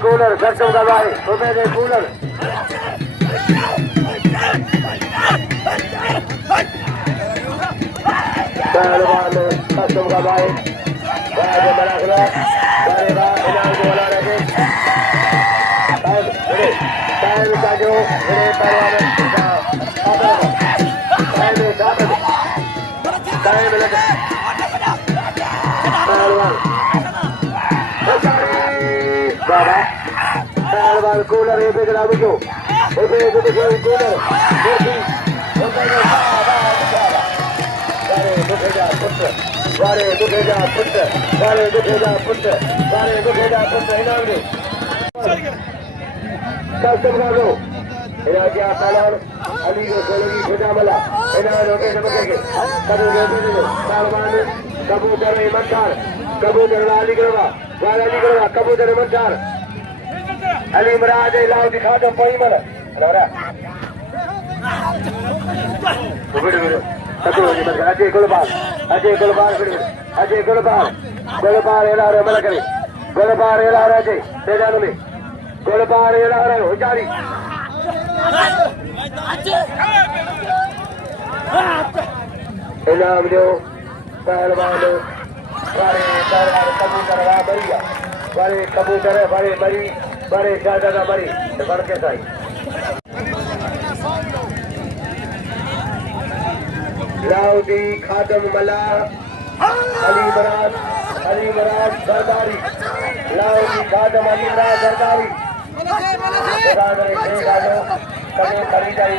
cooler सक्षम का भाई कूलर पहलवान सक्षम का भाई मलाखरा इनाम को बना रखे टाइम का जो पहलवान पहलवान कूलर ये बिगड़ा बुझो कूलर दुखेजा पुत्र इनाम दे कस्टम का दो इनाम क्या पहलवान अली को सोलगी खुदा मला इनाम रोके सबके पहलवान कबूतर ईमानदार कबूतर वाली करवा कबूतर ईमानदार अली मराज लाओ दिखा दो पाई मला हमारा अजय गुलबार एला रहे मला करे गुलबार एला रहे अजय तेजान में गुलबार एला रहे हो जारी इनाम दो पहलवान बड़े कबूतर है बड़े ज्यादा बड़ी बढ़ के साई लाउदी खादम मला अली मराज सरदारी लाउदी खादम अली मराज सरदारी कभी खरीदारी